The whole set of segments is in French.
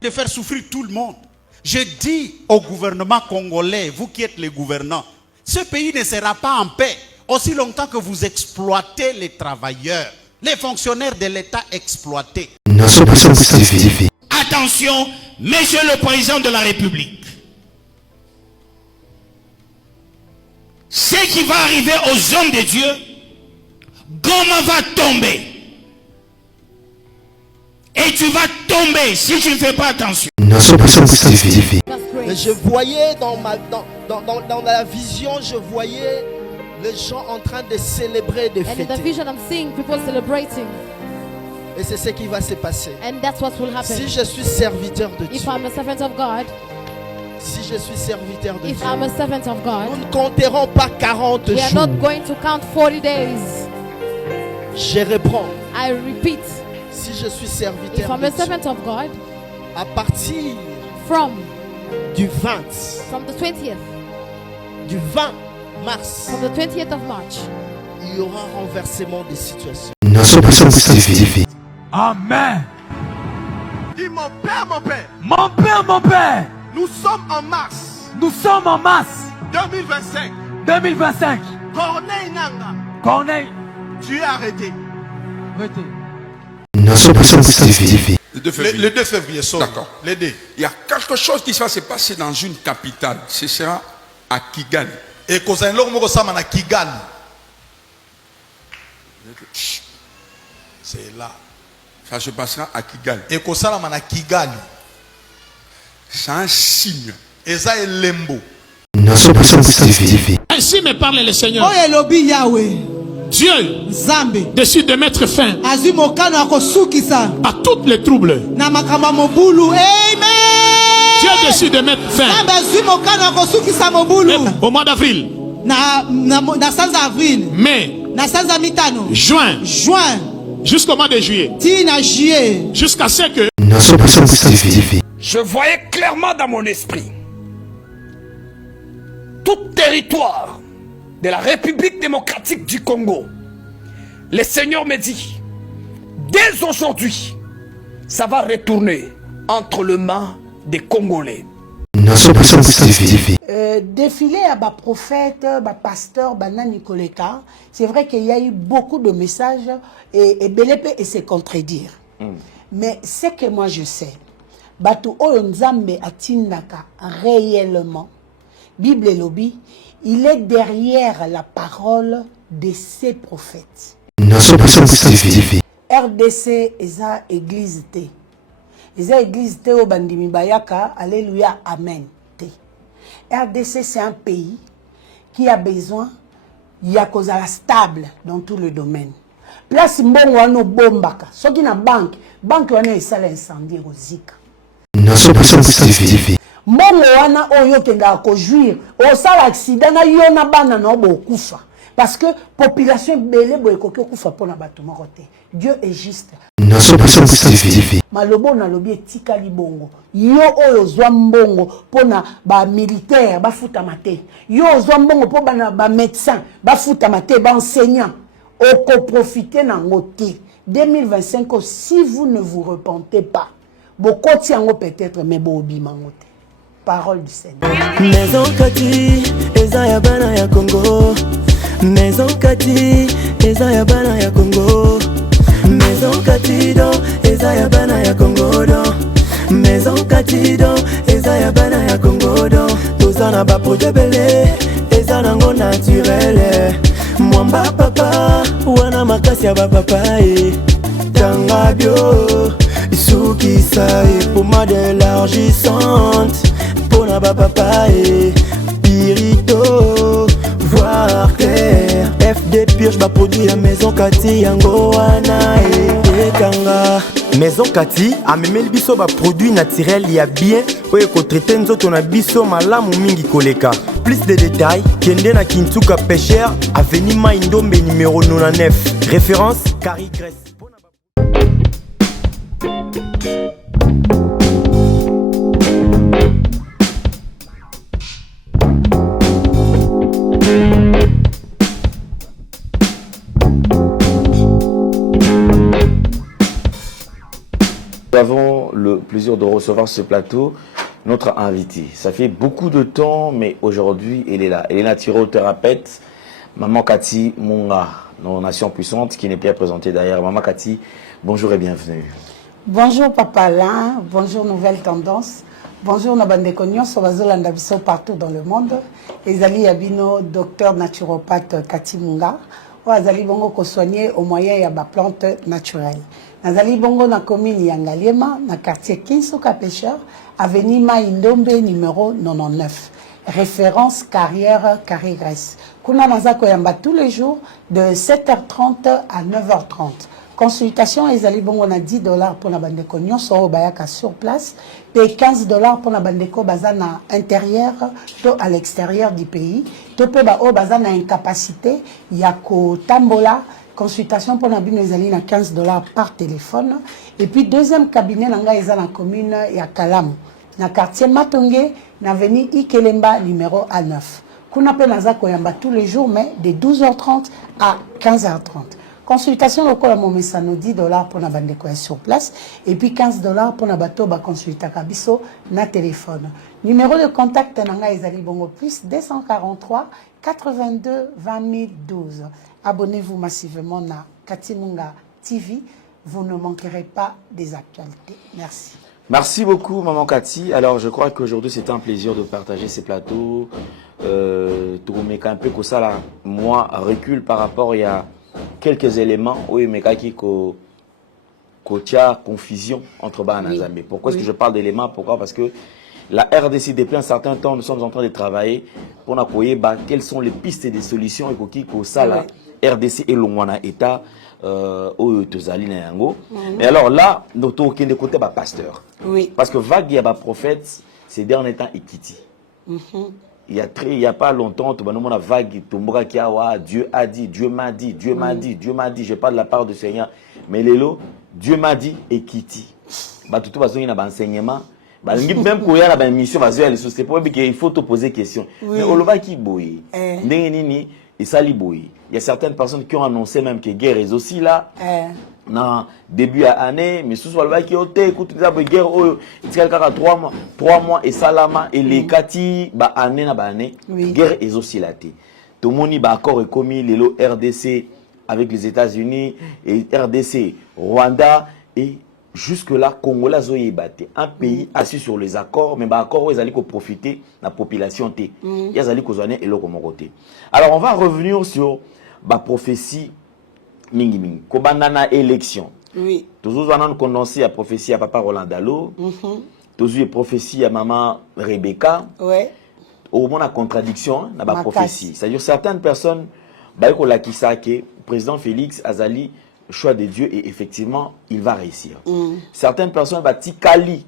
de faire souffrir tout le monde. Je dis au gouvernement congolais, vous qui êtes les gouvernants, ce pays ne sera pas en paix aussi longtemps que vous exploitez les travailleurs, les fonctionnaires de l'État exploités. Attention, Monsieur le Président de la République. Ce qui va arriver aux hommes de Dieu, Goma va tomber. Et tu vas tomber si tu ne fais pas attention. Et je voyais dans la vision, je voyais les gens en train de célébrer, de fêter. And in the vision, I'm seeing people celebrating. Et c'est ce qui va se passer. And that's what will happen. Si je suis serviteur de Dieu, If I'm a servant of God, si je suis serviteur de if Dieu, I'm a servant of God, nous ne compterons pas 40 we are jours. not going to count 40 days. Je reprends. I repeat, Si je suis if serviteur I'm de a Dieu, servant of God, à partir from du 20, the 20th, du 20 mars, from the 20th of March, il y aura renversement des situations. Amen. Dis mon père, mon père. Mon père, mon père. Nous sommes en mars Nous sommes en mars 2025. 2025. Corneille Nanga, Corneille. tu es arrêté. Arrêtez. Le 2 février. Le 2 février, D'accord. Les deux. Il y a quelque chose qui va se passer dans une capitale. Ce sera à Kigali. Et Kozan Lomoko Sama na Kigali. C'est là. Ça se passera à Kigali. Et Kosala na Kigali. C'est un signe. Eza Elembo. Ainsi me parle le Seigneur. Oye lobi Yahweh. Dieu Zambe. décide de mettre fin Azimokano akosukisa. à tous les troubles. Na makamba mobulu. Amen. Dieu décide de mettre fin Zambe azimokano akosukisa mobulu. au mois d'avril, Na sanza avril. mai, Na sanza mitano. juin, Juin. jusqu'au mois de juillet, Tina juillet. jusqu'à ce que Je voyais clairement dans mon esprit tout territoire de la République démocratique du Congo. Le Seigneur me dit, dès aujourd'hui, ça va retourner entre les mains des Congolais. Défilé à bas prophètes, bas pasteurs, bana Nicoleka, c'est vrai qu'il y a eu beaucoup de messages et Belépé et se contredire. Mais ce que moi je sais, Batu Oyonzambe Atinaka réellement, Bible et Lobby, il est derrière la parole de ces prophètes. RDC eza église T. Eza église T au Bandimi Bayaka, alléluia, amen. T. RDC c'est un pays qui a besoin yakozala stable dans tout le domaine. Place mbongo wano bombaka. Soki na banque wana esala incendie rozika. Mbongo wana oyo kenda ko jouir, o sala accident na yo na bana na obo kufa. Parce que population belé boye koki kufa pona bato moko te. Dieu est juste. Malobo na lobi etikali bongo. Yo oyo zwa mbongo pona ba militaire ba futa mate. Yo zwa mbongo po bana ba médecin ba futa mate ba enseignant. Oko profiter na ngote. 2025 si vous ne vous repentez pas. Bokoti yango peut-être mais bo obima ngote. Parole du Seigneur. Maison Kati, eza ya bana ya Congo. Maison Kati, eza ya bana ya Congo. Maison Kati do, eza ya bana ya Congo do. Maison Kati do, eza ya bana ya Congo do. Tozana ba projet belé, eza nango naturel. Mwamba papa, wana makasi ya ba papa Tanga bio, soukisa pommade élargissante. Pona ba papa Pirito, voir clair. FD purge ba produit la Maison Kati yango wana Tanga. Maison Kati a memeli biso ba produit naturel ya bien oye ko traiter nzoto na biso malamu mingi koleka. Plus de détails, kende na Kintuka Pêcheur, avenue Maindombe numéro 99. Référence Carrie Grèce. Nous avons le plus plaisir de recevoir sur ce plateau notre invité. Ça fait beaucoup de temps, mais aujourd'hui, elle est là. Elle est naturothérapeute, Maman Cathy Munga, nos nations puissantes, qui n'est pas présentée derrière. Maman Cathy, bonjour et bienvenue. Bonjour Papa Alain, bonjour Nouvelle Tendance, bonjour Nabande Konyon, Sobazolanda Biso partout dans le monde. Ezali Yabino, docteur naturopathe Cathy Munga, ou Azali Bongo ko soigner au moyen de plantes naturelles. Nazali Bongo na commune Yangaliema, na quartier Kinsuka Pêcheur, avenue Maïndombe numéro 99. Référence carrière Carré-Grèce. Kuna Nazako Yamba tous les jours de 7h30 à 9h30. Consultation, ezali bongo na $10 pour la bandeko nyonso o bayaka sur place, et $15 pour la bandeko bazana intérieur to à l'extérieur du pays, to pe ba o bazana incapacité yako tambola. Consultation pour la bino ezali na $15 par téléphone. Et puis deuxième cabinet nanga ezali na commune ya Kalamu, na quartier Matonge, na avenue Ikelemba numéro A9. Kuna pe nazako yamba tous les jours mais de 12h30 à 15h30. Consultation local à Momesano, $10 pour la bande sur place et puis $15 pour la bateau ba consulta kabiso na téléphone. Numéro de contact nanga ezali bongo plus 243 82 20 012. Abonnez-vous massivement na Cathy Munga TV, vous ne manquerez pas des actualités. Merci. Merci beaucoup Maman Cathy. Alors je crois qu'aujourd'hui c'est un plaisir de partager ces plateaux. Tout un peu que ça là, moi recule par rapport il y a quelques éléments où il y a confusion entre Bana et Zambie. Pourquoi est-ce que je parle d'éléments? Pourquoi? Parce que la RDC, depuis un certain temps, nous sommes en train de travailler pour nous quelles sont les pistes et des solutions et ça la RDC et l'Ongwana État au Tozali na yango. Et alors là, nous avons côté pasteur. Oui. Parce que vague il y a prophète ces derniers temps Ekiti. Il y a pas longtemps, on a vague Dieu a dit, Dieu m'a dit, Dieu m'a dit, Dieu m'a dit, je parle de la part du Seigneur. Mais Lélo, Dieu m'a dit et Kiti. Tout il y a un enseignement. Même quand il y a une mission, il faut te poser des questions. Mais on va qui boy. Il y a certaines personnes qui ont annoncé même que guerre est aussi là. Non, début à année, mais sous le qui ont écoute la guerre, il y a 3 mois et salama et les kati ba année na ba année, guerre est aussi là. Tout le monde ba accord est commis les RDC avec les États-Unis et RDC Rwanda et jusque là Congolais zoye batté un pays assis sur les accords mais ba accord ils allaient profiter la population té. Ils allaient kozone et le côté. Alors on va revenir sur ba prophétie mingi mingi kobandana élection. Oui. Toujours on a condensé la prophétie à papa Roland Dalo. Toujours prophétie à maman Rebecca. Ouais. Au moins la contradiction na ba prophétie. C'est-à-dire certaines personnes ba ko la kisake président Félix Azali choix de Dieu et effectivement il va réussir. Certaines personnes ba tikali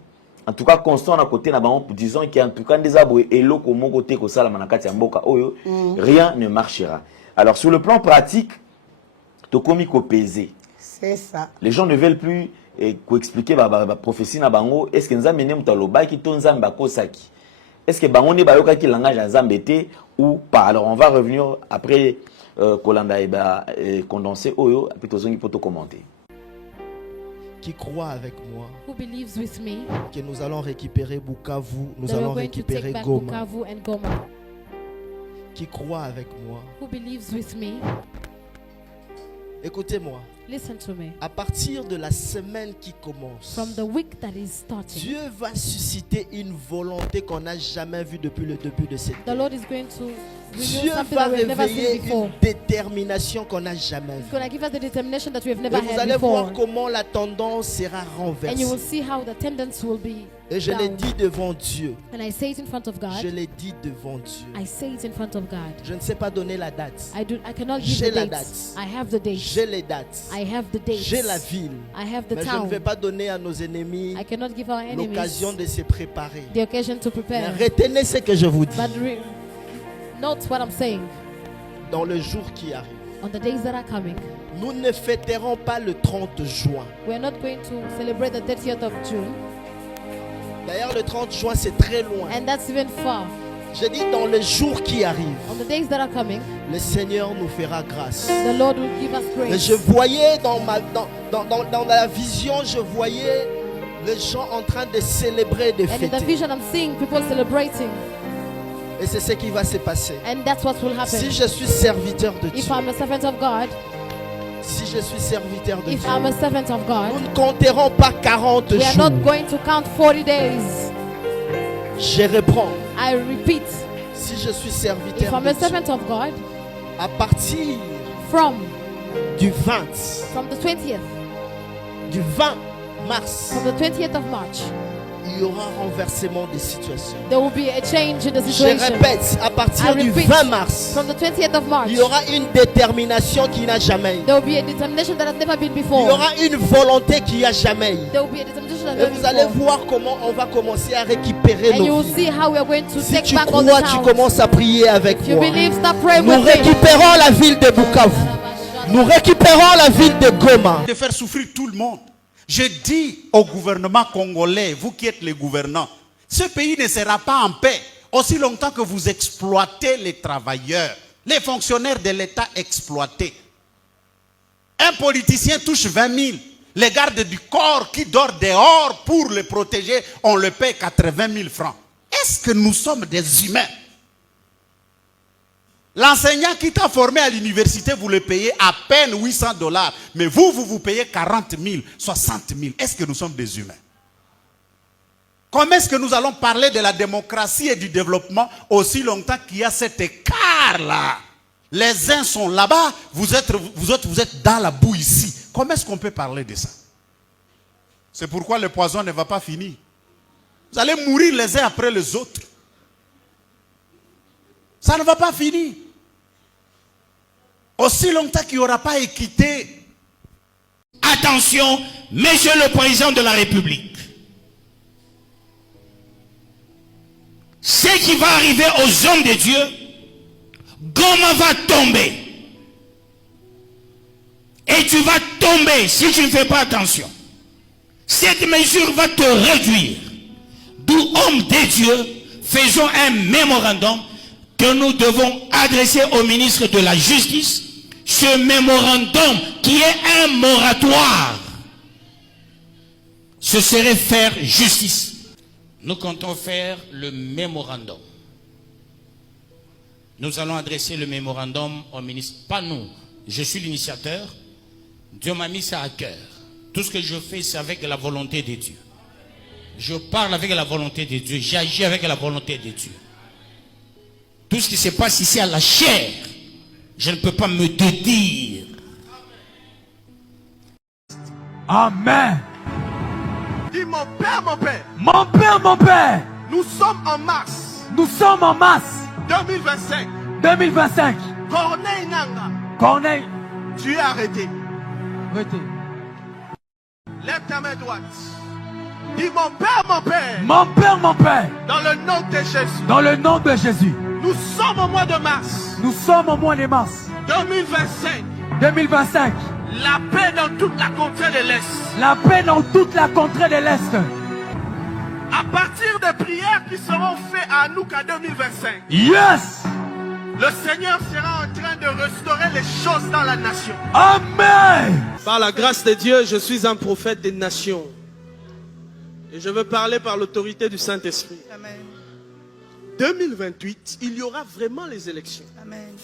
en tout cas constant à côté na ba disant qu'en tout cas des aboué eloko mon côté ko sala manakati ya mboka oyo rien ne marchera. Alors sur le plan pratique c'est ça. Les gens ne veulent plus expliquer la prophétie na bango. Est-ce que nzambe ne mutaloba ki to nzambe akosaki? Est-ce que bango ne bayoka ki langage nzambe te ou pas? Alors on va revenir après Kolanda eba condensé oyo puis tozongi poto commenter. Qui croit avec moi? Who believes with me? Que nous allons récupérer Bukavu, nous allons récupérer Goma. Qui croit avec moi? Who believes with me? Écoutez-moi. Listen to me. À partir de la semaine qui commence, from the week that is starting, Dieu va susciter une volonté qu'on n'a jamais vue depuis le début de cette the Lord is going to Dieu va réveiller une détermination qu'on n'a jamais vue. Et vous allez voir comment la tendance sera renversée. And you will see how the tendency will be. Et je l'ai dit devant Dieu. And I say it in front of God. Je l'ai dit devant Dieu. I say it in front of God. Je ne sais pas donner la date. I cannot give the dates. I have the dates. J'ai les dates. I have the dates. J'ai la ville. I have the Mais town. je ne vais pas donner à nos ennemis l'occasion de se préparer. The occasion to prepare. Mais retenez ce que je vous dis. Note what I'm saying. Dans le jour qui arrive. On the days that are coming. Nous ne fêterons pas le 30 juin. We are not going to celebrate the 30th of June. D'ailleurs, le 30 juin, c'est très loin. And that's even far. Je dis dans les jours qui arrivent. On the days that are coming. Le Seigneur nous fera grâce. The Lord will give us grace. Et je voyais dans la vision, je voyais les gens en train de célébrer, de And in the fêter. vision, I'm seeing people celebrating. Et c'est ce qui va se passer. And that's what will happen. Si je suis serviteur de Dieu, If I'm a servant of God, si je suis serviteur de if Dieu, I'm a servant of God, nous ne compterons pas 40 we are jours. not going to count 40 days. Je reprends. I repeat, Si je suis if serviteur I'm de a Dieu, servant of God, à partir from du 20, the 20th, du 20 mars, from the 20th of March, il y aura renversement des situations. there will be a change in the Je situation. répète, à partir I du repeat, 20 mars, from the 20th of March, il y aura une détermination qui n'a jamais eu. there will be a determination that has never been before. Il y aura une volonté qui n'a jamais eu. There will be a determination that Et has vous never allez been before. voir comment on va commencer à récupérer And you nos will see vies. how we are going to Si take tu back all the crois, tu towns. commences à prier avec If you moi. believe, start praying Nous with me. récupérons la ville de Bukavu. Nous récupérons la ville de Goma. De faire souffrir tout le monde. Je dis au gouvernement congolais, vous qui êtes les gouvernants, ce pays ne sera pas en paix aussi longtemps que vous exploitez les travailleurs, les fonctionnaires de l'État exploités. Un politicien touche 20 000. Les gardes du corps qui dorment dehors pour le protéger, on le paie 80 000 francs. Est-ce que nous sommes des humains? L'enseignant qui t'a formé à l'université, vous le payez à peine 800 $. Mais vous payez 40 000, 60 000. Est-ce que nous sommes des humains? Comment est-ce que nous allons parler de la démocratie et du développement aussi longtemps qu'il y a cet écart-là? Les uns sont là-bas, vous êtes dans la boue ici. Comment est-ce qu'on peut parler de ça? C'est pourquoi le poison ne va pas finir. Vous allez mourir les uns après les autres. Ça ne va pas finir. Aussi longtemps qu'il n'y aura pas équité. Attention, Monsieur le Président de la République. Ce qui va arriver aux hommes de Dieu, Goma va tomber. Et tu vas tomber si tu ne fais pas attention. Cette mesure va te réduire. D'où, hommes de Dieu, faisons un mémorandum que nous devons adresser au ministre de la Justice. Ce mémorandum qui est un moratoire, ce serait faire justice. Nous comptons faire le mémorandum. Nous allons adresser le mémorandum au ministre. Pas nous. Je suis l'initiateur. Dieu m'a mis ça à cœur. Tout ce que je fais, c'est avec la volonté de Dieu. Je parle avec la volonté de Dieu. J'agis avec la volonté de Dieu. Tout ce qui se passe ici à la chair, je ne peux pas me dédire. Amen. Dis mon père, mon père. Mon père, mon père. Nous sommes en mars Nous sommes en mars 2025. 2025. Corneille Nanga, Corneille, tu es arrêté. arrêtez. Lève ta main droite. Dis mon père, mon père. Mon père, mon père. Dans le nom de Jésus. Dans le nom de Jésus. Nous sommes au mois de mars Nous sommes au mois de mars 2025. 2025. La paix dans toute la contrée de l'Est. La paix dans toute la contrée de l'Est. À partir des prières qui seront faites à Anouka 2025. Yes. Le Seigneur sera en train de restaurer les choses dans la nation. Amen. Par la grâce de Dieu, je suis un prophète des nations. Et je veux parler par l'autorité du Saint-Esprit. Amen. 2028, il y aura vraiment les élections. Amen.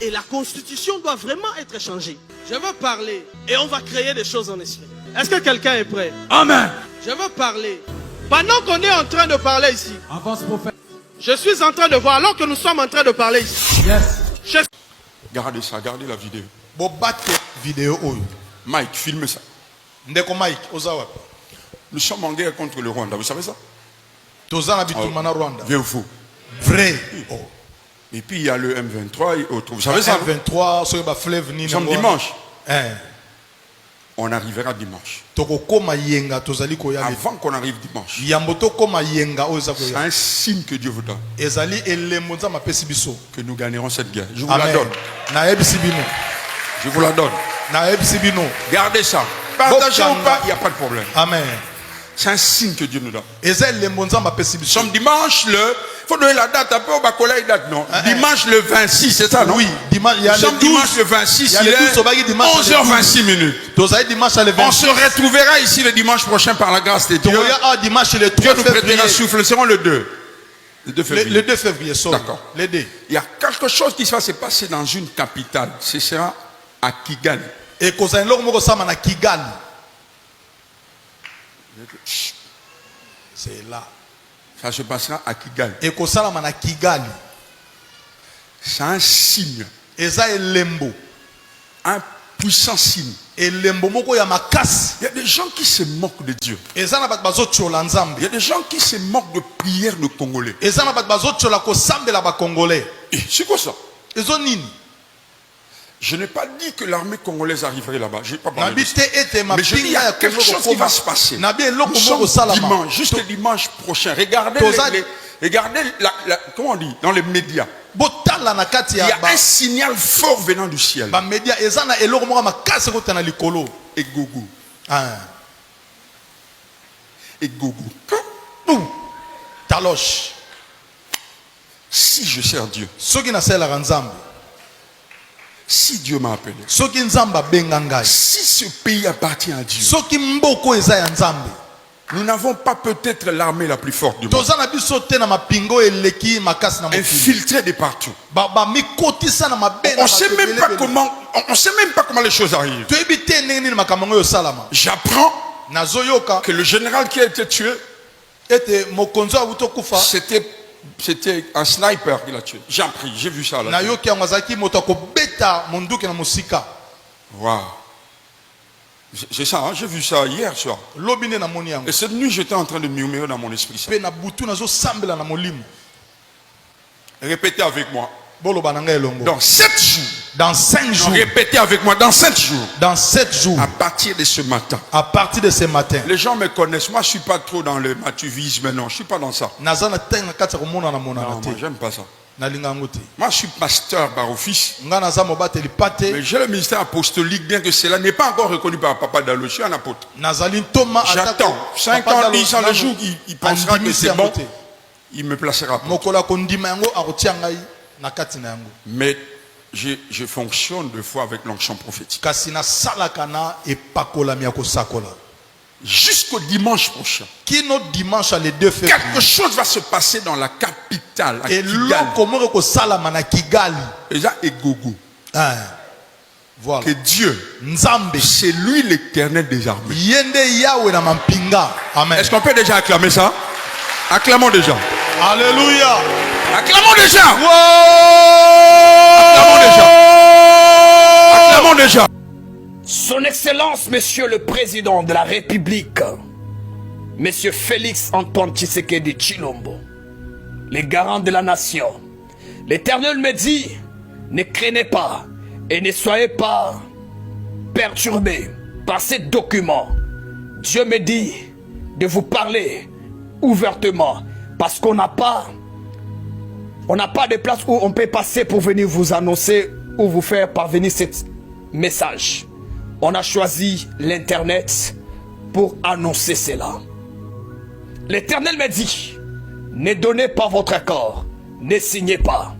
Et la constitution doit vraiment être changée. Je veux parler et on va créer des choses en esprit. Est-ce que quelqu'un est prêt? Amen. Je veux parler. Pendant qu'on est en train de parler ici, Avance, prophète. je suis en train de voir, alors que nous sommes en train de parler ici. Yes. Gardez ça, gardez la vidéo. Bobate vidéo oyo. Mike, filme ça. Ndeko Mike, ozawa. Nous sommes en guerre contre le Rwanda, vous savez ça? Tozana bitumana Rwanda. Vrai ou faux? Vrai. Oh. Et puis il y a le M23 et autres. Vous savez ça? M23, sur le fleuve ni. Nous sommes dimanche. Hein. On arrivera dimanche. Tokokoma yenga tozali koya. Avant qu'on arrive dimanche. Yamboto koma yenga oza c'est un signe que Dieu vous donne. Ezali elemonza mapesi biso. Que nous gagnerons cette guerre. Je vous Amen. la donne. Na ebisi bino. Je vous la donne. Na ebisi bino. Gardez ça. Partagez ou pas, il n'y a pas de problème. Amen. C'est un signe que Dieu nous donne. Sommes dimanche le... Il faut donner la date un peu au Bakola date, non? Dimanche le 26, c'est ça, non? Oui, dimanche, il y a le 12, dimanche le 26, il est 11h26 minutes. On se retrouvera ici le dimanche prochain par la grâce de Dieu. Dieu nous prêtera souffle, nous serons le 2. Le 2 février. Le 2 février, d'accord. Le 2. Il y a quelque chose qui va se passer dans une capitale. Ce sera à Kigali. Et qu'on a un Kigali. C'est là. Ça se passera à Kigali. Et qu'on a Kigali. C'est un signe. Et ça est lembo. Un puissant signe. Et lembo moko ya makas. Il y a des gens qui se moquent de Dieu. Et ça n'a pas bazo tchola nzambe. Il y a des gens qui se moquent de prières de Congolais. Et ça n'a pas bazo tchola ko sambe la ba Congolais. C'est quoi ça? Ils ont nini. Je n'ai pas dit que l'armée congolaise arriverait là-bas. Je n'ai pas parlé de ça. Mais je dis il y a quelque chose qui va se passer. Nous sommes dimanche, jusqu'à dimanche prochain. Regardez, regardez comment on dit, dans les médias. Il y a un signal fort venant du ciel. Et gougou. Et gougou. Taloche. Si je sers Dieu. Si Dieu m'a appelé. Si ce pays appartient à Dieu. Nous n'avons pas peut-être l'armée la plus forte du monde. Infiltrée de partout. On ne sait même pas comment les choses arrivent. J'apprends que le général qui a été tué, c'était un sniper qui l'a tué. J'ai appris, j'ai vu ça là. Wow. C'est ça, hein? J'ai vu ça hier soir. Et cette nuit, j'étais en train de murmurer dans mon esprit. Ça. Répétez avec moi. Dans 7 jours. Dans 5 jours. Répétez avec moi. Dans 7 jours. Dans 7 jours. À partir de ce matin. À partir de ce matin. Les gens me connaissent. Moi, je ne suis pas trop dans le mathuvisme. Non, je ne suis pas dans ça. Non, moi, j'aime pas ça. Moi, je suis pasteur par office. Mais j'ai le ministère apostolique, bien que cela n'est pas encore reconnu par Papa Dalo. Je suis un apôtre. J'attends 5 ans, 10 ans, le jour il pensera que c'est bon, il me placera. Mais je fonctionne deux fois avec l'onction prophétique. Jusqu'au dimanche prochain. Quelque chose va se passer dans la capitale. Et là, et gogo. Voilà. Que Dieu, c'est lui l'éternel des armées. Est-ce qu'on peut déjà acclamer ça? Acclamons déjà. Alléluia. Acclamons déjà. Wow. Acclamons déjà. Son Excellence, Monsieur le Président de la République, Monsieur Félix Antoine Tshisekedi Tshilombo, les garants de la nation, l'Éternel me dit, ne craignez pas et ne soyez pas perturbés par ces documents. Dieu me dit de vous parler ouvertement parce qu'on n'a pas de place où on peut passer pour venir vous annoncer ou vous faire parvenir ce message. On a choisi l'internet pour annoncer cela. L'Éternel me dit, ne donnez pas votre accord, ne signez pas.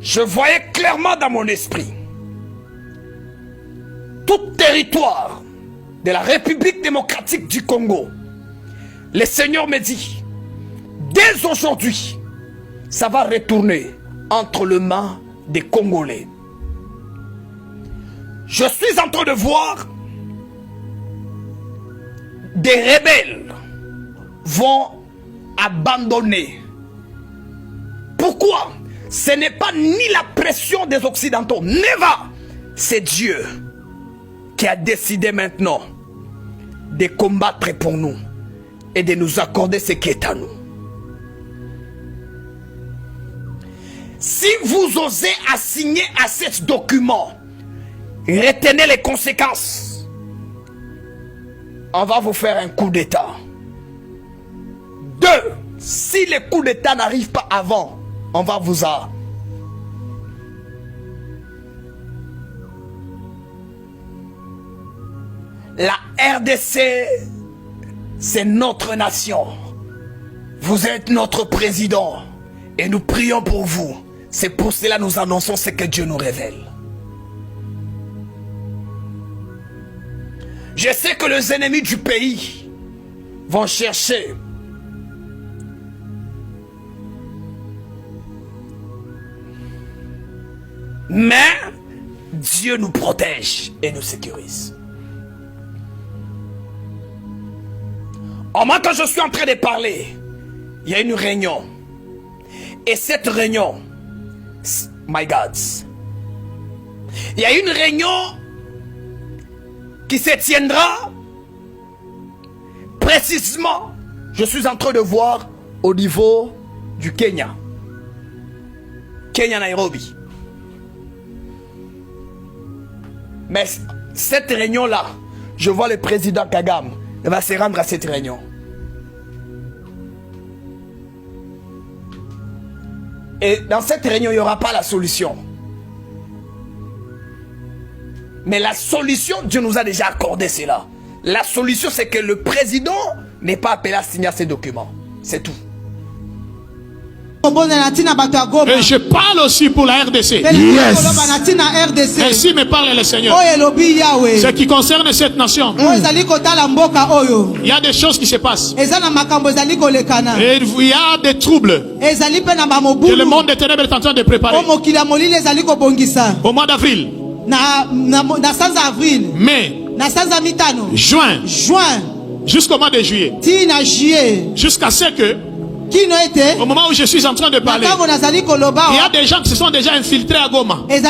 Je voyais clairement dans mon esprit tout territoire de la République démocratique du Congo. Le Seigneur me dit, dès aujourd'hui, ça va retourner entre les mains des Congolais. Je suis en train de voir des rebelles vont abandonner. Pourquoi? Ce n'est pas ni la pression des Occidentaux. Never. C'est Dieu qui a décidé maintenant de combattre pour nous et de nous accorder ce qui est à nous. Si vous osez assigner à ce document, retenez les conséquences. On va vous faire un coup d'état. 2. Si le coup d'état n'arrive pas avant, on va vous La RDC c'est notre nation. Vous êtes notre président et nous prions pour vous. C'est pour cela que nous annonçons ce que Dieu nous révèle. Je sais que les ennemis du pays vont chercher mais Dieu nous protège et nous sécurise. Au moment que je suis en train de parler, il y a une réunion. Et cette réunion, my God, il y a une réunion qui se tiendra précisément, je suis en train de voir au niveau du Kenya. Kenya, Nairobi. Mais cette réunion-là, je vois le président Kagame, il va se rendre à cette réunion. Et dans cette réunion, il n'y aura pas la solution. Mais la solution, Dieu nous a déjà accordé cela. La solution, c'est que le président n'est pas appelé à signer ces documents. C'est tout. Et je parle aussi pour la RDC. Yes. Ainsi me parle le Seigneur. Ce qui concerne cette nation, il y a des choses qui se passent. Et il y a des troubles que le monde des ténèbres est en train de préparer. Au mois d'avril, mai, juin, jusqu'au mois de juillet, jusqu'à ce que au moment où je suis en train de parler, il y a des gens qui se sont déjà infiltrés à Goma. Ce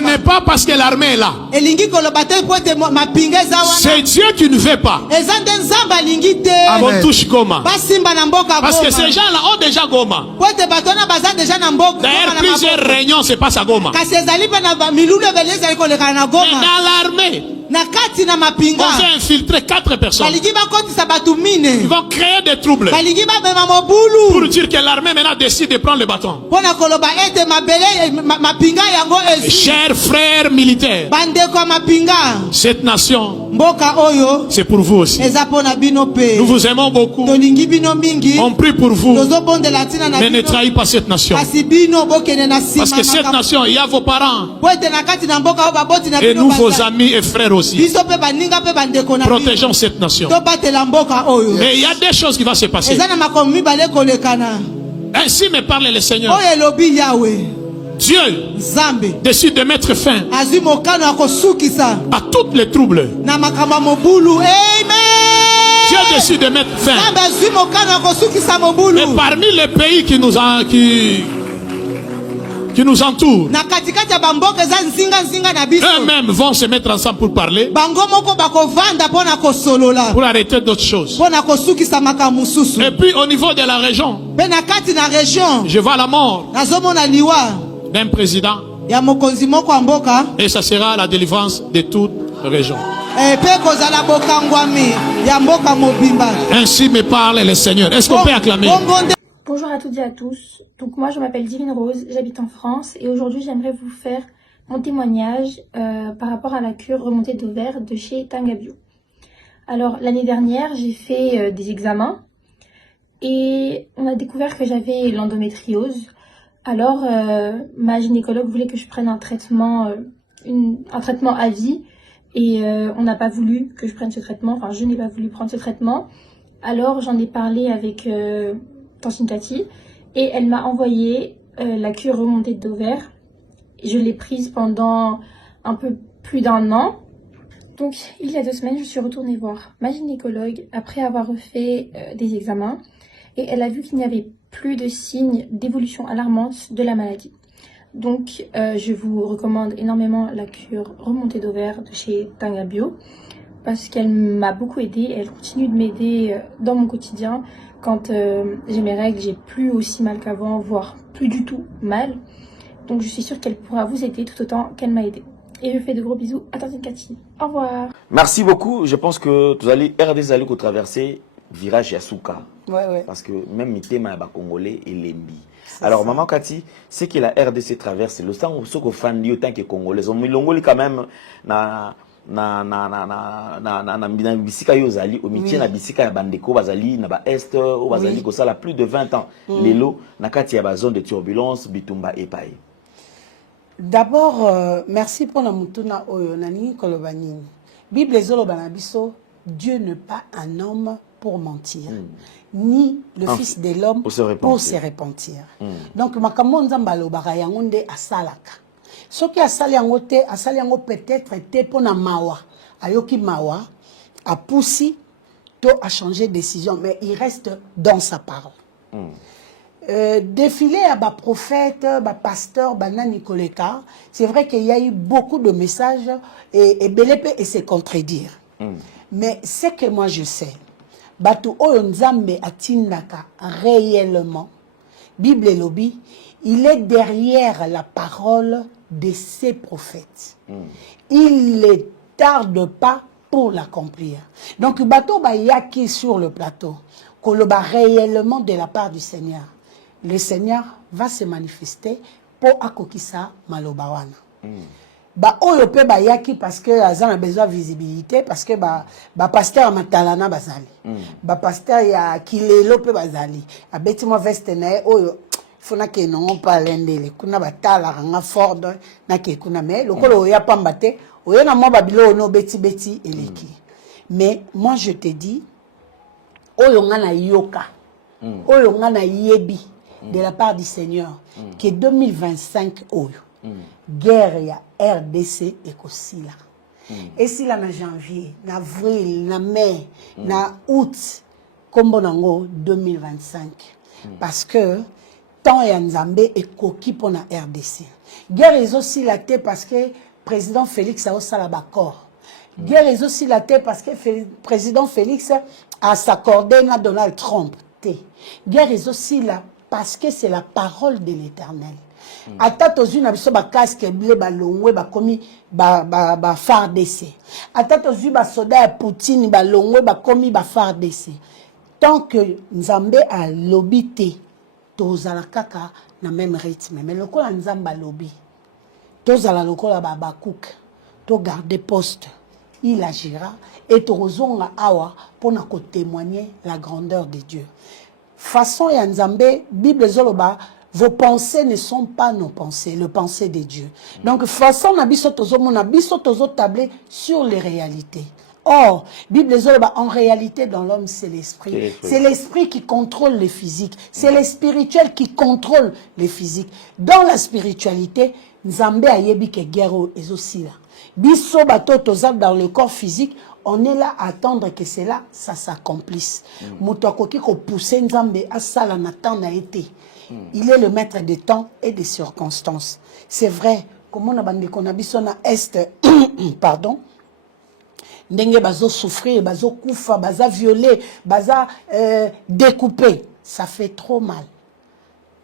n'est pas parce que l'armée est là. C'est Dieu qui ne veut pas. On touche Goma. Parce que ces gens-là ont déjà Goma. D'ailleurs, plusieurs réunions se passent à Goma. Mais dans l'armée, on va infiltrer 4 personnes. Ils vont créer des troubles pour dire que l'armée maintenant décide de prendre le bâton. Chers frères militaires, cette nation, c'est pour vous aussi. Nous vous aimons beaucoup. On prie pour vous. Mais ne trahissez pas cette nation. Parce que cette nation, il y a vos parents et nous, vos amis et frères aussi. Protégeons cette nation. Mais il y a des choses qui vont se passer. Ainsi me parle le Seigneur. Dieu décide de mettre fin à tous les troubles. Dieu décide de mettre fin. Et parmi les pays qui nous entourent, eux-mêmes vont se mettre ensemble pour parler, pour arrêter d'autres choses. Et puis au niveau de la région, je vois la mort d'un président, et ça sera la délivrance de toute région. Ainsi me parle le Seigneur. Est-ce qu'on peut acclamer? Bonjour à toutes et à tous. Donc moi je m'appelle Divine Rose, j'habite en France et aujourd'hui j'aimerais vous faire mon témoignage par rapport à la cure remontée d'ovaires de chez Tangabio. Alors l'année dernière j'ai fait des examens et on a découvert que j'avais l'endométriose. Alors ma gynécologue voulait que je prenne un traitement à vie et on n'a pas voulu que je prenne ce traitement, enfin je n'ai pas voulu prendre ce traitement. Alors j'en ai parlé avec Tantine Tati et elle m'a envoyé la cure remontée d'ovaires. Je l'ai prise pendant un peu plus d'1 an. Donc il y a 2 semaines, je suis retournée voir ma gynécologue après avoir refait des examens et elle a vu qu'il n'y avait plus de signes d'évolution alarmante de la maladie. Donc je vous recommande énormément la cure remontée d'ovaires de chez Tangabio parce qu'elle m'a beaucoup aidée et elle continue de m'aider dans mon quotidien. Quand j'ai mes règles, j'ai plus aussi mal qu'avant, voire plus du tout mal. Donc je suis sûre qu'elle pourra vous aider tout autant qu'elle m'a aidé. Et je fais de gros bisous à Tantine Cathy. Au revoir. Merci beaucoup. Je pense que tu allez RDC allez traverser virage Yasuka. Ouais. Parce que même Mitema est congolais et l'Embi. Alors maman Cathy, c'est que la RDC traverse le temps où ce qu'on fait en tant que congolais, on milongoli quand même na bisika yo zali au métier na bisika ya bandeko bazali na ba est au bazali ko sala plus de 20 ans lelo na kati ya ba zone de turbulence bitumba epai. D'abord merci pour la mutuna oyo nani kolobani. Bible ezoloba na biso Dieu n'est pas un homme pour mentir, ni le fils de l'homme pour se repentir. Donc makambo nzamba lobaka yango nde asalaka. Soki asali yango te, asali yango peut-être te pona mawa, ayoki mawa, a poussi, to a changé de décision, mais il reste dans sa parole. Défilé à bas prophète, bas pasteur, bana Nicoleka, c'est vrai qu'il y a eu beaucoup de messages et Belépé et se contredire. Mais ce que moi je sais, Batu Oyonzambe atindaka réellement, Bible et lobby, il est derrière la parole de ses prophètes. Il ne tarde pas pour l'accomplir. Donc, bateau yaki sur le plateau, koloba réellement de la part du Seigneur. Le Seigneur va se manifester pour akokisa malobawana. Ba oyo pe ba yaki parce que azan a besoin de visibilité, parce que ba pasteur matalana bazali. Ba pasteur ya kilelo pe bazali. Abeti mo veste na oyo fona ke non pas lendele kuna batala nga ford na ke kuna me lokolo oya pamba te oyo na mo babilo no beti eleki. Mais moi je te dis oyo nga na yoka oyo nga na yebi de la part du Seigneur que 2025 oyo guerre ya RDC et Kosila. Et si là na janvier, na avril, na mai, na août, comme bonango 2025. Parce que tant ya Nzambe et koki pour na RDC. Guerre est aussi la tête parce que président Félix a aussi la bacor. Guerre est aussi la tête parce que président Félix a s'accordé na Donald Trump. Guerre est aussi là parce que c'est la parole de l'Éternel. Ata tozu na biso ba casque bleu ba longwe ba komi ba FARDC. Ata tozu ba soda ya Poutine ba longwe ba komi ba FARDC. Tant que Nzambe a lobité tozala kaka na même rythme. Mais lokola Nzamba lobby tozala lokola ba bakouk to garder poste. Il agira et tozonga awa pour na ko témoigner la grandeur de Dieu. Façon ya Nzambe Bible zoloba vos pensées ne sont pas nos pensées, le pensée de Dieu. Donc, façon na biso tozo tablé sur les réalités. Or, Bible en réalité dans l'homme c'est l'esprit. C'est l'esprit qui contrôle le physique. C'est le spirituel qui contrôle le physique. Dans la spiritualité, Nzambe ayebi ke guerre est aussi là. Biso bato toza dans le corps physique, on est là à attendre que cela ça s'accomplisse. Muto akoki ko pousser Nzambe asala na temps na été. Il est le maître des temps et des circonstances. C'est vrai, comme on a bandé qu'on a biso na est, pardon, ndenge bazo souffrir, bazo koufa, baza violer, baza découper, ça fait trop mal.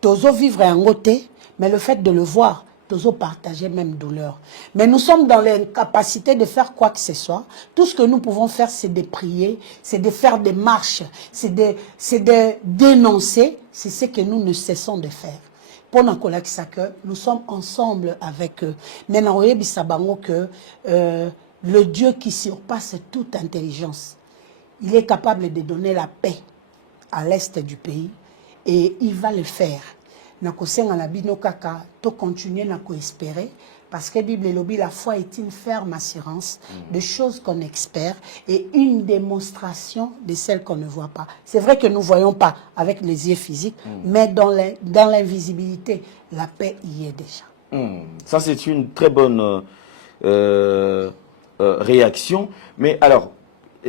Tozo vivre en côté, mais le fait de le voir, tozo partager même douleur. Mais nous sommes dans l'incapacité de faire quoi que ce soit. Tout ce que nous pouvons faire, c'est de prier, c'est de faire des marches, c'est de dénoncer. C'est ce que nous ne cessons de faire. Pour nous sommes ensemble avec eux. Maintenant, on sabango que le Dieu qui surpasse toute intelligence, il est capable de donner la paix à l'est du pays et il va le faire. Nakosenga na bino kaka to continuer na ko espérer parce que Bible et lobby la foi est une ferme assurance de choses qu'on espère et une démonstration de celles qu'on ne voit pas. C'est vrai que nous voyons pas avec les yeux physiques, mais dans l'invisibilité, la paix y est déjà. Ça c'est une très bonne réaction. Mais alors,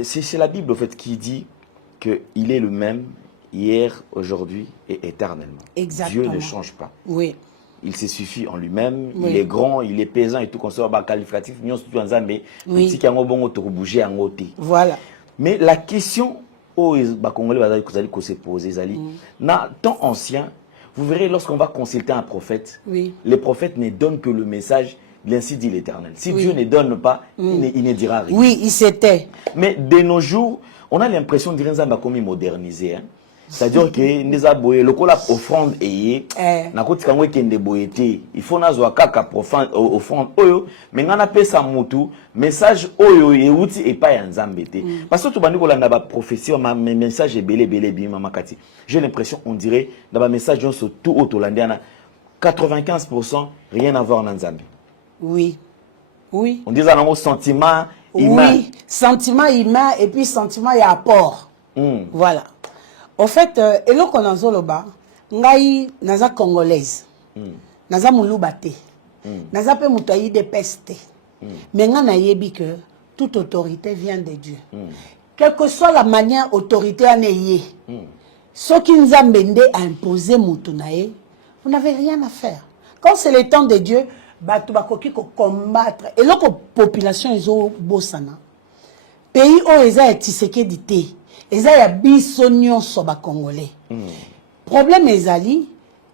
c'est la Bible en fait qui dit qu'il est le même hier, aujourd'hui et éternellement. Exactement. Dieu ne change pas. Oui. Il se suffit en lui-même, il est grand, il est pesant et tout comme ça, qualificatif, voilà. Mais la question aux Congolais que se poser, dans temps ancien, vous verrez lorsqu'on va consulter un prophète, les prophètes ne donnent que le message, l'ainsi dit l'Éternel. Si Dieu ne donne pas, il ne dira rien. Oui, il s'était. Mais de nos jours, on a l'impression de dire modernisé. C'est-à-dire que nous avons boyé le la offrande et na koti kangwe kende boyete. Il faut nazo kaka offrande oyo mais ngana pesa mutu message oyo yeuti et pas nzambe te. Parce que tu bandi ko landa ba prophétie ma message belé bi mama kati. J'ai l'impression on dirait dans ba message on sur tout autolandiana 95% rien à voir dans nzambe. Oui. Oui. On dit ça dans sentiment humain. Oui, sentiment humain et puis sentiment et apport. Voilà. Au fait, elo konazo loba, ngai naza congolaise. Naza muluba te. Naza pe mutoyi de peste. Mais nga na yebi que toute autorité vient de Dieu. Quelle que soit la manière autorité aneye. Ce qui nous a mendé à imposer mutunaye, vous n'avez rien à faire. Quand c'est le temps de Dieu, batu bakoki ko combattre. Et la population ezo bosana. Pays où eza etiseke dité. Eza ya biso nyonso ba congolais. Problème ezali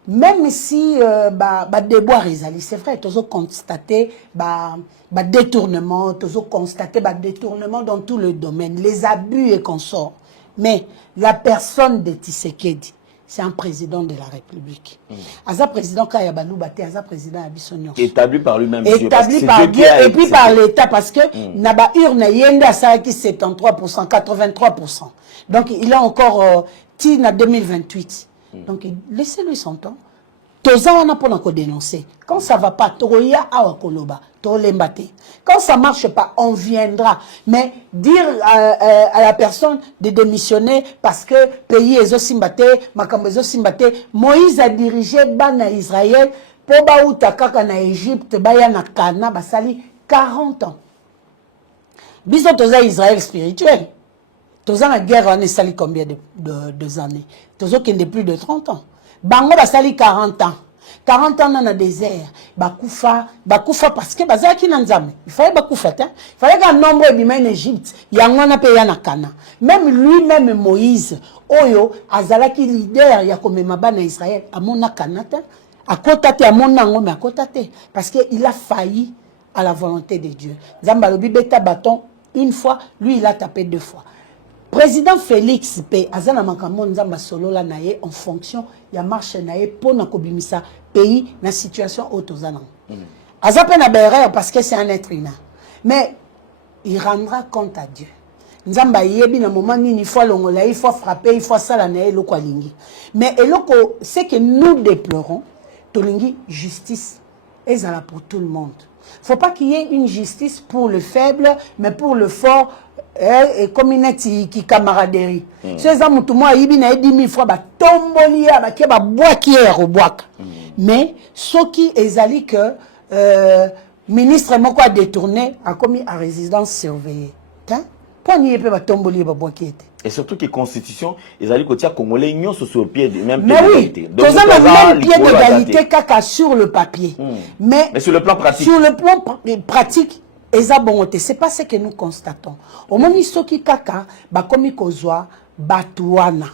même si ba déboire ezali, c'est vrai, tozo constater ba détournement, tozo constater ba détournement dans tout le domaine, les abus et consorts. Mais la personne de Tshisekedi, c'est un président de la République. Aza président Kaya Baloubate, Aza président Abissonio. Établi par lui-même. Établi par Dieu et puis par l'État parce que Naba Urne Yenda ça qui 73%, 83%. Donc il a encore Tina 2028. Donc laissez-lui son temps. Toza wana pona ko dénoncer. Quand ça va pas, Toroya awa koloba, Torolembate. Quand ça marche pas, on viendra. Mais dire à la personne de démissionner parce que pays ezo simbate, makambo ezo simbate, Moïse a dirigé bana Israël pour ba uta kaka na Égypte, baya na Kana, basali 40 ans. Biso toza Israël spirituel. Toza la guerre en sali combien de années? Tozo kende plus de 30 ans. Bango basali 40 ans. 40 ans dans le désert. Bakoufa parce que bazaki na nzambe. Il fallait bakoufa hein. Il fallait qu'un nombre bima en Égypte. Yangwana pe yana kana. Même lui-même Moïse, oyo azalaki leader ya komema bana Israël amona kanata. Akotate amona ngome akotate parce que il a failli à la volonté de Dieu. Nzamba lobi beta bâton une fois, lui il a tapé 2 fois. Président Félix P. Azana makambo nzamba solo la naye en fonction ya marche naye pour na kobimisa pays na situation autozana. Azape na berère parce que c'est un être humain. Mais il rendra compte à Dieu. Nzamba yebi na moment ni fois longola, il faut frapper, il faut sala naye loko alingi. Mais eloko c'est que nous déplorons tolingi justice ezala pour tout le monde. Faut pas qu'il y ait une justice pour le faible mais pour le fort. Et comme une qui camaraderie. Ces hommes, tout le monde, ils ont 10 000 fois, tomboli, mais ce qui est allé que ministre Moko a détourné, a commis à résidence surveillée. Pourquoi n'y a pas tomboli, et surtout que la Constitution, ils allaient côté congolais, ils sont sur le pied de même pied d'égalité. Donc, nous avons le même pied d'égalité caca sur le papier. Mais sur le plan pratique. Sur le plan pratique, c'est pas ce que nous constatons. Au moment où qui kaka, bakomi kozwa batuana.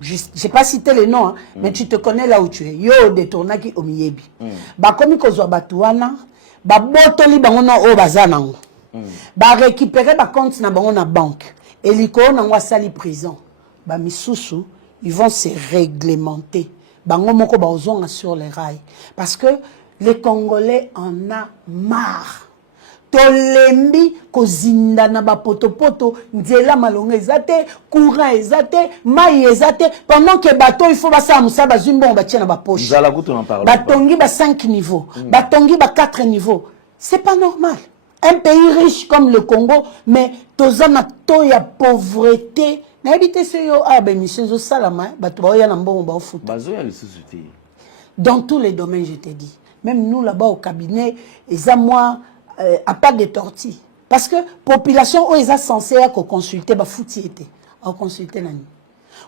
Je sais pas citer les noms, mais tu te connais là où tu es. Yo détournaki omiyebi. Bakomi kozwa batuana, ba botoli bangona o bazanango. Ba récupérer ba compte na bangona banque. Et liko na wasali prison. Ba misusu, ils vont se réglementer. Bango moko ba ozonga sur les rails parce que les Congolais en a marre. Tolembi kozinda na ba poto nzela malonga ezate courant ezate mai ezate pendant que bateau il faut basa musa bazumbo ba tia na ba poche batongi ba 5 niveaux batongi ba 4 niveaux c'est pas normal un pays riche comme le Congo mais tozana to ya pauvreté na habité ce yo ah ben mission zo salama bato ba ya na mbongo ba foot bazoya le société dans tous les domaines je t'ai dit même nous là-bas au cabinet et moi à pas de tortilles. Parce que la population est censée consulter, bah fouti était, à consulter la nuit.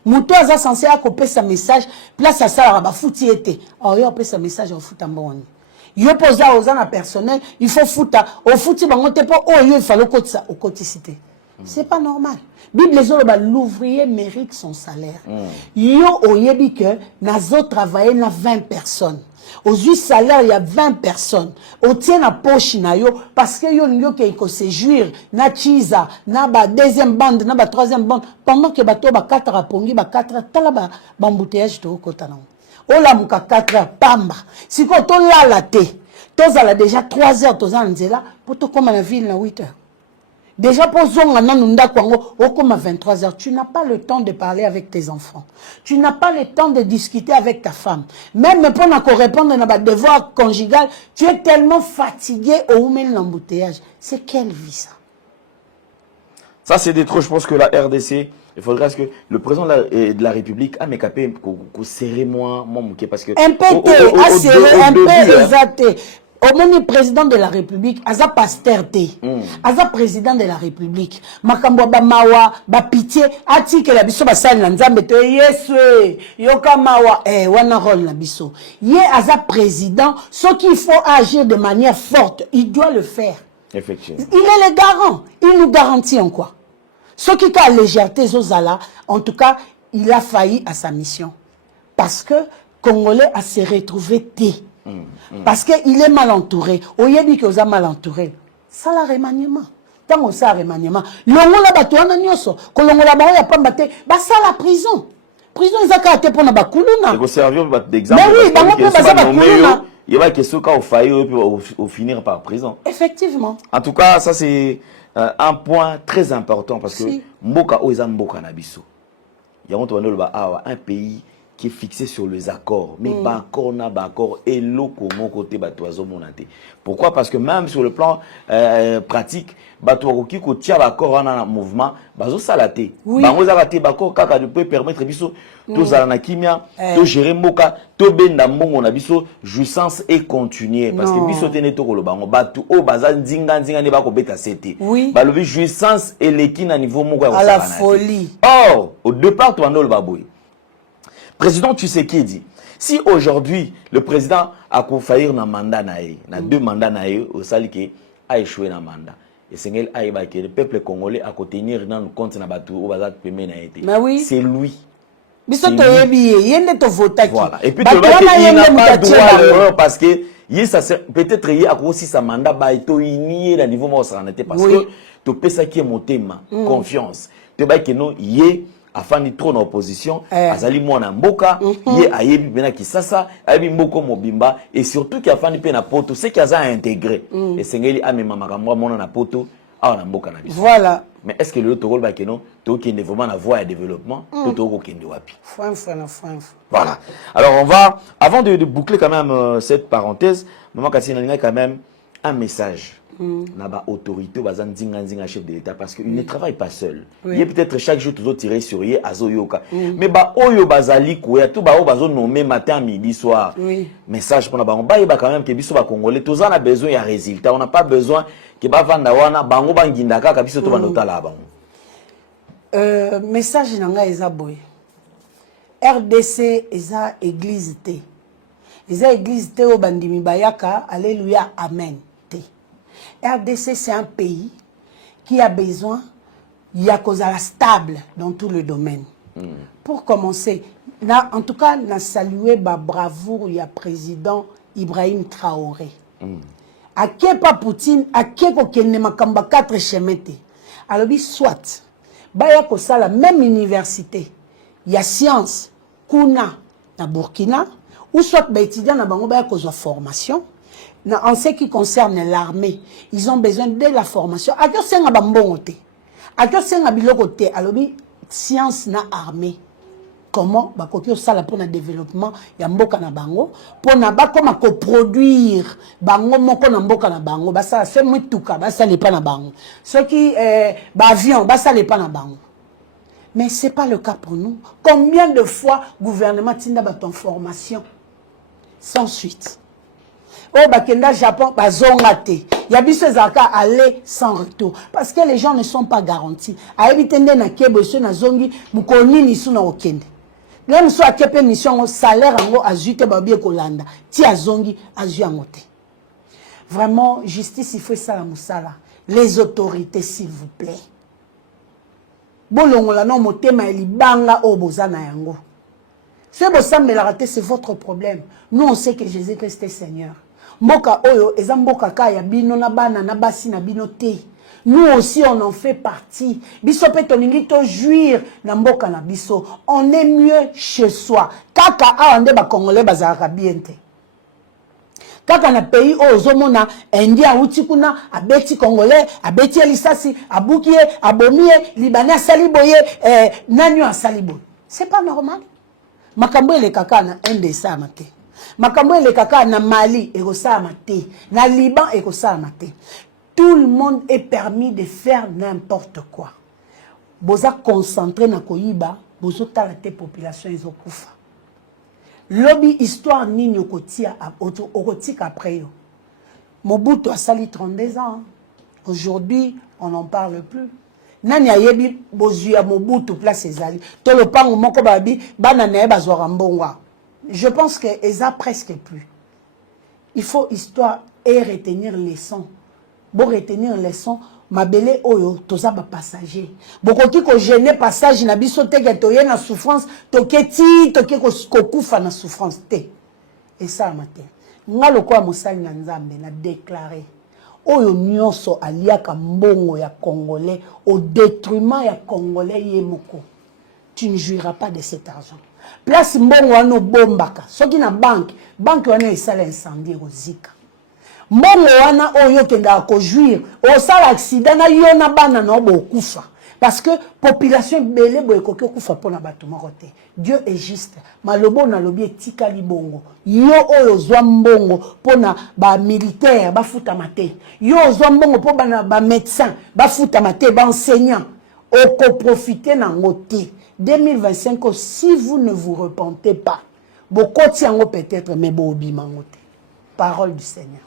Mouto est censé couper sa message, place à ça, bah fouti était, alors il a sa message au foot en bon. Il opposa aux gens personnel, il faut foutre, au fouti, bah on te pas, oh il fallait côté ça, au côté cité. C'est pas normal. Bible l'ouvrier mérite son salaire. Yo oyebi que nazo travailler na 20 personnes. Aux 8 salaires, il y a 20 personnes. Au tient la poche na yo parce que yo qui se jouir na chiza, na ba deuxième bande, na ba troisième bande pendant que bato ba 4 a pongi ba 4 tala ba embouteillage to kota na. Ola muka 4 pamba. Si ko to la te. Tozala déjà 3 heures tozala nzela pour to comme la ville na 8 heures. Déjà, pour à 23 heures, tu n'as pas le temps de parler avec tes enfants. Tu n'as pas le temps de discuter avec ta femme. Même pour répondre à nos devoirs conjugaux, tu es tellement fatigué au moment de l'embouteillage. C'est quelle vie ça? Ça, c'est des trop. Je pense que la RDC, il faudrait que le président de la République a mes capés pour serrer moi parce que. Un peu, serré, un peu exalté. Au moment président de la République, aza pasteur té, aza président de la République, makambo ba mawa, ba pitié, ati que la biso ba sali na nzambe to yeswe, yoka mawa, wana rôle na biso. Ye aza président, ce qu'il faut agir de manière forte, il doit le faire. Effectivement. Il est le garant, il nous garantit en quoi? Ce qui a légèreté zozala, en tout cas, il a failli à sa mission. Parce que Congolais a se retrouvé té. Parce qu'il est mal entouré. Oyebi que vous êtes mal entouré. Ça la remaniement. Tant on ça remaniement. L'ongo la batouana nyoso. Quand l'ongo la baou ya pas batté. Bah ça la prison. Prison ils ont caractère pour na bakuluna. C'est qu'on servir d'exemple. Mais oui, bah on peut baser bakuluna. Il y a des questions quand on faillit au finir par prison. Effectivement. En tout cas, ça c'est un point très important parce que mboka oza mboka na biso. Il y a un pays qui est fixé sur les accords. Mais bakor na bakor et l'oko mon côté batoazo monate. Pourquoi? Parce que même sur le plan pratique, batoazo qui tient bakor en un mouvement, bazo salate. Bango salate bakor kaka peut permettre biso to zalana kimia, to gérer mboka, to benda mbongo na biso jouissance et continuer parce que biso tene to kolo bango batu o baza nzinga ne bako beta sete. Balobi jouissance et lekina niveau moko ya à la folie. Or, au départ to andol baboy. Président Tshisekedi dit, si aujourd'hui le président a failli dans mandat na 2 mandats au Salike a échoué dans mandat et c'est le peuple congolais a tenir dans le compte na batu au bazat pemé na été. C'est lui. Voilà. Et puis il n'a pas droit à l'erreur parce que peut-être il y a aussi sa mandat ba eto ini la niveau mo ça parce que to pesa qui est mon thème confiance. Te ba que non yé afin trop en opposition azali mwana mboka ye ayebi bena kisasa ayebi mboko mobimba et surtout qui afin pe na poto c'est qui a intégré et sengeli amema makamwa mona na poto a na mboka na biso. Voilà. Mais est-ce que le rôle ba keno to qui est vraiment la voie de développement to ko kende wapi? Voilà. Alors on va avant de boucler quand même cette parenthèse, maman Kassina a quand même un message. Naba autorité bazan zinga chef de l'État parce qu'il ne travaille pas seul. Il est peut-être chaque jour toujours tiré sur yé azoyoka. Mais ba oyo bazali koya tout ba o bazo nommé matin midi soir. Message pour na ba on ba quand même que biso ba congolais tous on a besoin de résultats. On n'a pas besoin que ba vanda wana bango banginda kaka biso to bandota la bango. Message nanga eza boy. RDC eza église té. Eza église té o bandimi bayaka alléluia amen. RDC, c'est un pays qui a besoin, il y a cause à la stable dans tout le domaine. Pour commencer, en tout cas, on a salué la bravoure, il y a président Ibrahim Traoré. À qui pas Poutine, à qui ne m'a 4 chemins. Alors, soit, il y a la même université, il y a science, Kuna, na Burkina, ou soit, il y a étudiant, il y a formation. En ce qui concerne l'armée, ils ont besoin de la formation. À quoi c'est un bambongote? À quoi c'est un bilogote? Alors, science na armée. Comment? Bah, quand ça la pour le développement, il y a mboka na bango. Pour na ba comment produire bango moko na mboka na bango. Bah ça fait mutuka, bah ça n'est pas na bango. Ce qui bah avion, bah ça n'est pas na bango. Mais c'est pas le cas pour nous. Combien de fois gouvernement tinda ba ton formation sans suite? Oh, Bakenda Japon, Bazongate. Il y a biso zaka aller sans retour. Parce que les gens ne sont pas garantis. A évitende na kebo so na zongi, mukoni ni su na okende. Même so akepe mission salaire ngo azute babie kolanda. Ti azongi azu angote. Vraiment, justice il faut ça la musala. Les autorités s'il vous plaît. bolongola no motema elibanga o bozana yango. C'est votre problème. Nous, on sait que Jésus-Christ est Seigneur. Mboka oyo, eza mboka kaya bino na bana na basi na bino te. Nous aussi, on en fait partie. Biso pe toningi to jouir na mboka na biso. On est mieux chez soi. Kaka aande ba Congolais bazalaka bien te. Kaka na pays ozomona India uti kuna abeti Congolais, abeti lisasi, abukie, abomie, Libanais saliboye, nanyo asaliboye. C'est pas normal. Makambo ele kaka na Inde samate. Makambo ele kaka na Mali eko samate. Na Liban eko samate. Tout le monde est permis de faire n'importe quoi. Boza concentré na koyiba, bozo talate population ezokufa. Lobby histoire nini okotia okotika après yo. Mobutu a sali 32 ans. Aujourd'hui, on n'en parle plus. Nani ayebi bozu ya Mobutu place ezali. To le pango moko babi bana na bazwa mbongwa. Je pense que eza presque plus. Il faut histoire et retenir les leçons. Bon retenir les leçons, mabele oyo toza ba passager. Bokoki ko gêner passage na biso te ke toye na souffrance, toketi toke ko kufa na souffrance te. Et ça matin. Ngalo kwa mosali na Nzambe na déclarer oyo nyonso aliaka mbongo ya Congolais au détriment ya Congolais yemoko. Tu ne jouiras pas de cet argent. Place mbongo wana bombaka. Soki na banque wana esala incendie ozika. Mbongo wana oyo kenda ko jouir, o sala accident na yo na bana na bokufa. Parce que population belé boye koki okufa pona bato moko te. Dieu est juste. Malobo na lobi etikali bongo. Yo oyo zwa mbongo pona ba militaire ba futa mate. Yo zwa mbongo po ba médecin ba futa mate, ba enseignant. Oko profiter na ngote. 2025 si vous ne vous repentez pas, bokoti yango peut-être mais bo obima ngote. Parole du Seigneur.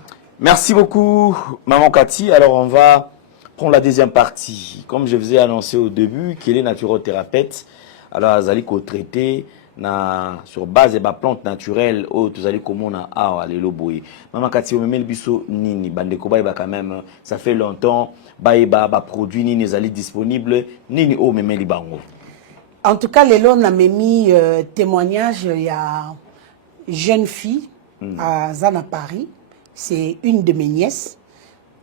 Merci beaucoup Maman Cathy. Alors on va prendre la deuxième partie. Comme je vous ai annoncé au début, qu'elle est naturothérapeute. Alors, Azali ko traité sur base de plantes naturelles ou tous allez comme on a les loboy. Maman Cathy, on me met le biso nini bande koba quand même. Ça fait longtemps. Ba produit nini zali disponible nini o me met li bango. En tout cas, les lots n'a mis témoignage. Il y a jeune fille à Zana Paris. C'est une de mes nièces.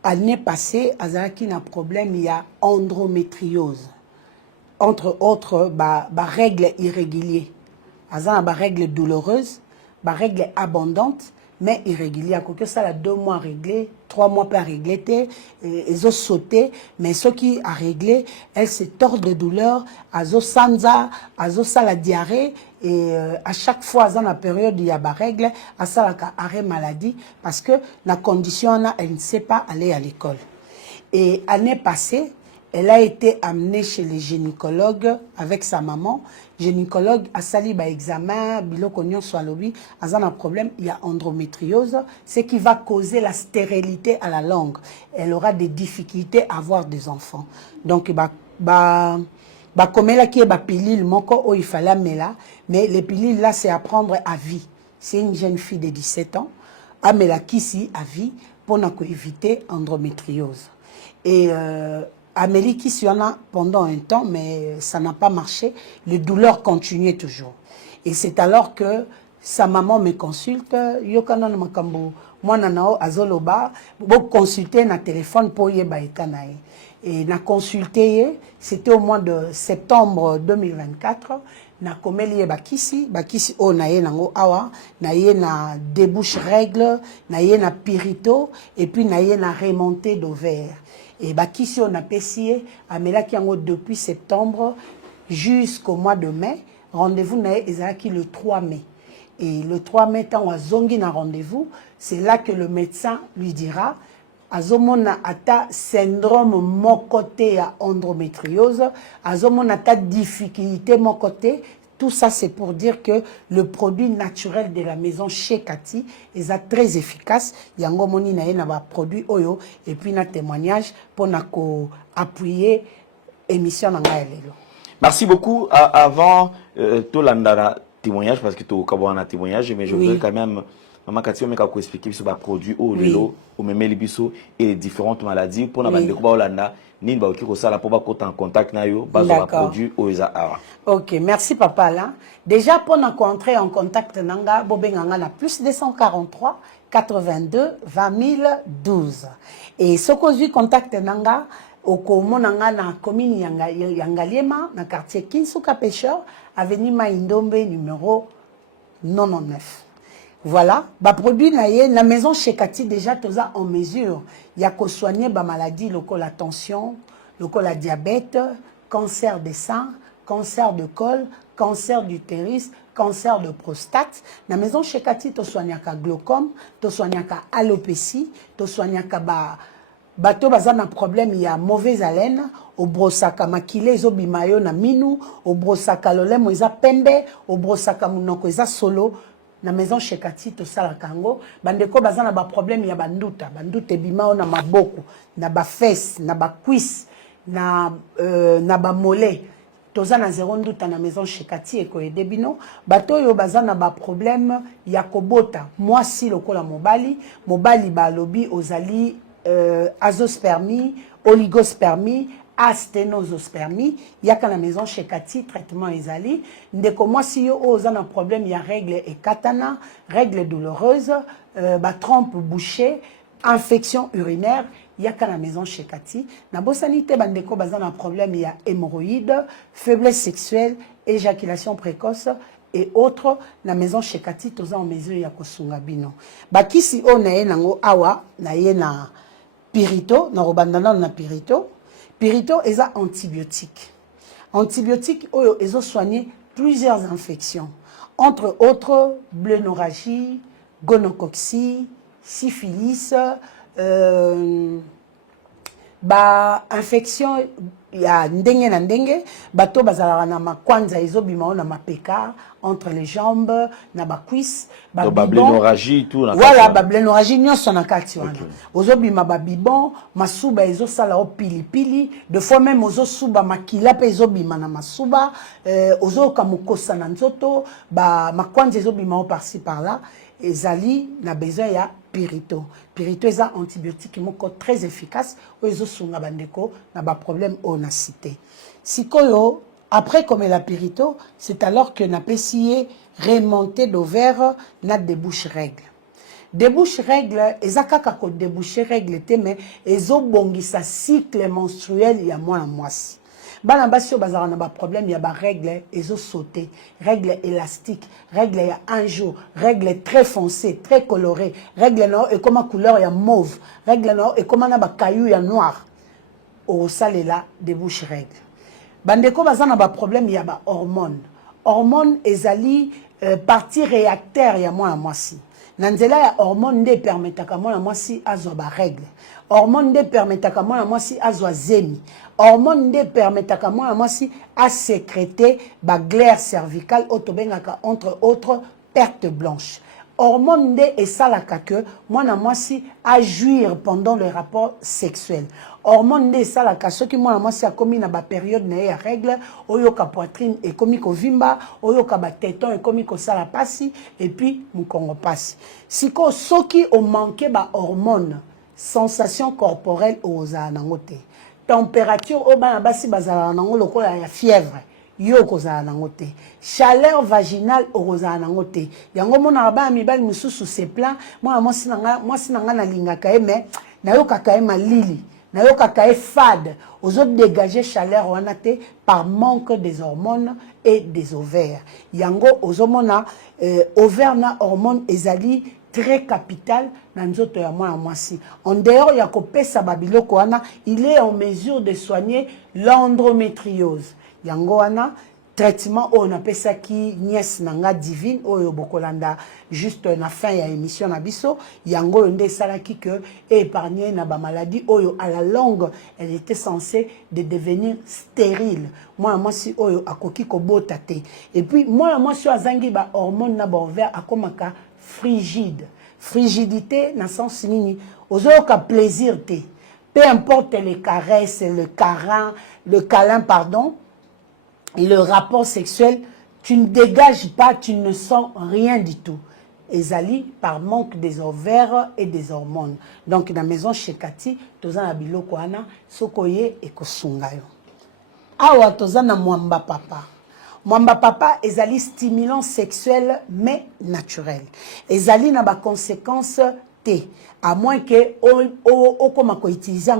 L'année passée, Azaraki n'a problème, il y a endométriose. Entre autres, règles irrégulières. Azana règles douloureuses, règles abondantes, mais irrégulières. Que ça, a 2 mois réglé, 3 mois pas réglé, ils ont sauté, mais ce qui a réglé, elle se tord de douleur, azo sanza, azo la diarrhée, et à chaque fois, dans la période, il y a des règles, à ça, arrêt maladie, parce que la condition, elle ne sait pas aller à l'école. Et l'année passée, elle a été amenée chez les gynécologues avec sa maman. Gynécologue a sali ba examen, biloko nyonso alobi, azan un problème, il y a endométriose, ce qui va causer la stérilité à la langue. Elle aura des difficultés à avoir des enfants. Donc comme elle a qui est pilule, moko il fallait mela, mais les pilules là c'est à prendre à vie. C'est une jeune fille de 17 ans, amela kisi à vie pour éviter endométriose. Et Amélie qui s'y en a pendant un temps, mais ça n'a pas marché. Les douleurs continuaient toujours. Et c'est alors que sa maman me consulte. Yokana makambo, moi nanao azoloba, bo consulter na téléphone pour yeba etanae. Et na consulté, c'était au mois de septembre 2024. Na komeli bakisi o na ye nango awa, na ye na débouche règle, na ye na pirito, et puis na ye na remontée d'ovaire. Et bakisi on a pessié, amela qui en depuis septembre jusqu'au mois de mai. Rendez-vous na ezaki le 3 mai. Et le 3 mai, tant on a zongi na rendez-vous, c'est là que le médecin lui dira azomona ata syndrome mon côté à endométriose, azomona ata difficulté mon côté. Tout ça, c'est pour dire que le produit naturel de la maison chez Cathy est très efficace. Yango moni na yena ba produit oyo et puis na témoignage pour na ko appuyer émission na ngaelelo. Merci beaucoup. Avant tout l'andara témoignage parce que tu as un témoignage, mais je voudrais quand même Maman Cathy, on m'a expliqué sur les produits au lelo, au memeli biso et les différentes maladies pour na bande ko ba Hollanda ni ba ki ko sala pour ba ko en contact na yo ba zo produit au eza awa. OK, merci papa là. Déjà pour entrer en contact nanga bobenganga na plus 243 82 20 012. Et ce qu'on dit contact nanga okomonanga na commune Yangaliema na quartier Kinsuka Pêcheur avenue Maindombe numéro 99. Voilà, bah produit la maison chez Cathy déjà toza en mesure il y a qu'au soigner ba maladie local la tension, local la diabète, cancer des seins, cancer de col, cancer d'utérus, cancer de prostate. La maison chez Cathy to soignaka glaucome, to soignaka alopécie, to soignaka bato bazana problème il y a mauvaise haleine au brosaka makile zo bimayo na minu au brosaka lolemo eza pembe au brosaka munoko eza solo na maison chez Cathy to sala kango bandeko bazana ba problème ya banduta bimao na maboko na ba fesse na ba cuisse na ba mollet toza na zéro nduta na maison chez Cathy eko edebino bato yo bazana ba problème ya kobota mwasi lokola mobali ba lobi ozali azospermie, oligospermie, asténosospermie, il y a qu'à la maison chez Cathy, traitement ezali. Ndeko moi si yo oza un problème, il y a règle et katana, règle douloureuse, trompe bouchée, infection urinaire, il y a qu'à la maison chez Cathy. Na bosanité bandeko bazan un problème, il y a hémorroïdes, faiblesse sexuelle, éjaculation précoce et autres. La maison chez Cathy toza en mesure ya kosunga bino. Bakisi o na ye nango awa na ye na Pirito, na robandana na Pirito. Pirito est un antibiotique. Antibiotique, ils ont soigné plusieurs infections. Entre autres, blénorragie, gonococcie, syphilis, infection, il y a ndenge na ndenge, bato bazala na makwanza ezobima na mapeka entre les jambes, na ba cuisse, ba blénorragie tout na voilà, ba blénorragie nyonso na kati wana. Ozobima ba bibon, masuba ezosala o pilipili, de fois même ozosuba makila pe ezobima na masuba, ozoka mukosa na nzoto, ba makwanza ezobima o par-ci par-là, ezali na besoin ya Pirito. Pirito est un antibiotique très efficace. Ils ont un problème on a cité. Sikoyo, après comme la Pirito, c'est alors que n'a pas essayé remonter d'ovaire n'a débouche règle. Débouche règle, ezakaka ko déboucher règle mais ezo bongi sa cycle menstruel il y a moins à mois. Bana basi bazara na ba problème il y a ba règle ezo sauter, règle élastique, règle il y a un jour, règle très foncé, très coloré, règle non et comme couleur il y a mauve, règle non et comme na ba caillou il y a noir. Au salela débouche règle. Bandeko bazana ba problème il y a ba hormone. Hormone ezali partie réacteur il y a moins à moisi. Nanzela ya hormone de permetaka moins à moisi azo ba règle. Hormone de permetaka moins à moisi azo zemi. Hormone de permetaka moi si à sécréter ba glaire cervicale autobengaka entre autres perte blanche. Hormone de et salaka que moi si à jouir pendant le rapport sexuel. Hormone de salaka ce qui moi si a commis na ba période na ya règle oyoka poitrine et komi ko vimba oyoka ba téton et komi ko sala pasi et puis mukongo pasi. Siko soki o manqué ba hormone sensation corporelle aux anangote. Température au bas basi bazala nango lokola ya fièvre yo kozala nango te chaleur vaginale ozala nango te yango mona ba mibali mususu se plan moi sinanga na lingaka mais na yo kaka malili na yo kaka fade aux autres dégager chaleur wana te par manque des hormones et des ovaires yango ozomona ovaire na hormone ezali très capital dans nzoto ya mwana mwasi. En dehors ya kopesa babiloko wana, il est en mesure de soigner l'endométriose. Yango wana traitement on appelle ça qui nièce nanga divine oyo bokolanda juste na fin ya émission na biso yango nde salaki que épargner na ba maladie oyo à la longue elle était censée de devenir stérile. Moi si oyo akoki ko botate et puis moi si azangi ba hormone na ba ovaire akomaka frigide. Frigidité, dans le sens nini, aux autres plaisir te. Peu importe les caresses, le câlin, pardon, le rapport sexuel, tu ne dégages pas, tu ne sens rien du tout. ezali par manque des ovaires et des hormones. Donc na maison chez Kati toza na biloko wana sokoye ekosunga yo. Awa toza na mwamba papa. Mwamba papa ezali stimulant sexuel mais naturel. Ezali na ba conséquences T, à moins que on commence à utiliser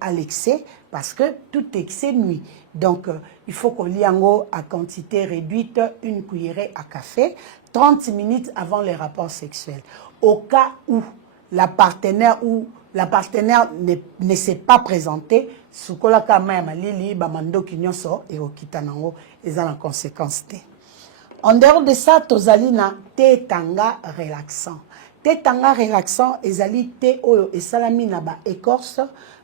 à l'excès parce que tout excès nuit. Donc il faut qu'on lit à quantité réduite, une cuillerée à café 30 minutes avant les rapports sexuels. Au cas où la partenaire ne s'est pas présenté, ce qu'on a quand même lili bamando kinyonso et okitanango et en conséquence T. En dehors de ça, tozalina thé tanga relaxant. Thé tanga relaxant, ezali thé oyo esalami na ba écorce,